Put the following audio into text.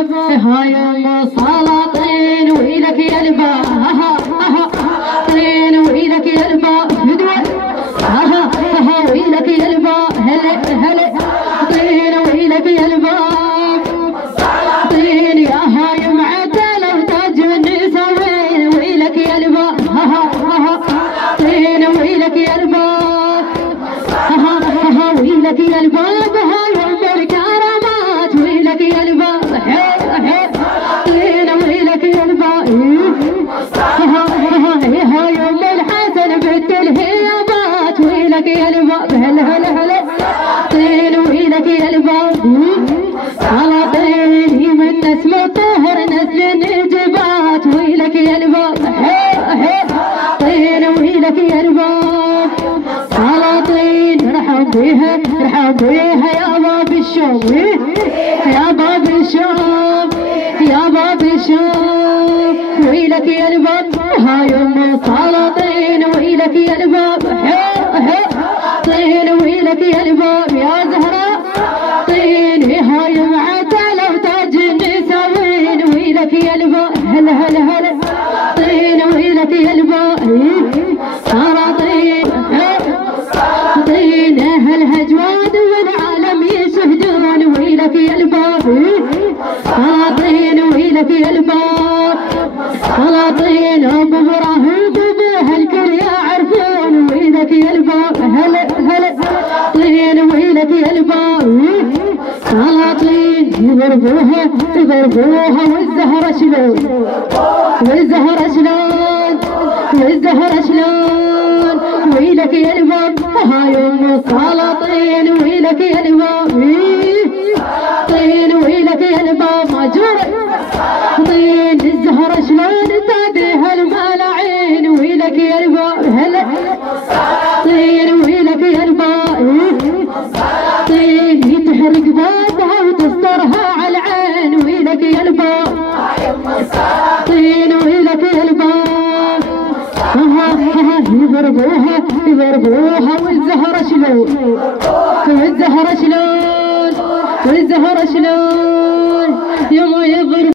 الباب هاي ام سلاطين ويلك يا الباب طين ويلك يا الباب ويلك يا الباب هلا هلا طين ويلك يا الباب طين يا هاي معدله وتاج النساء ويلك يا الباب طين ويلك يا الباب ويلك يا الباب هاي ام الكرامات ويلك يا الباب طين ويلك يا الباب هاي ام الحسن بنت الهيابات ويلك يا الباب هلا هلا هلا طين ويلك يا الباب على طين من اسمه طهر نسل النجبات ويلك يا الباب طين ويلك يا الباب على طين رحب بيها يا باب الشوم يا باب الشوم يا باب الشوم ويلك يا الباب هاي ام سلاطين ويلك يا الباب طين ويلك يا الباب يا زهراء طين هاي معدله وتاج النساء ويلك يا الباب هلا هلا هلا طين ويلك يا الباب سلاطين طين اهل هجواد والعالم يشهدون ويلك يا الباب سلاطين ويلك يا الباب سلاطين ابو ابراهيم به الكل يعرفون ويلك يا الباب هلا هلا طين ويلك يا الباب سلاطين يضربوها والزهره شلون والزهره شلون والزهره شلون ويلك يا الباب هاي ام سلاطين ويلك يا الباب طين ويلك يا الباب ماجوره طين الزهره شلون تابيها الملاعين ويلك يا الباب هلا طين ويلك يا الباب طين يتحرق بابها وتسترها على العين ويلك يا الباب طين ويلك يا الباب يضربوها والزهره شلون والزهره شلون والزهره شلون يوم يضرب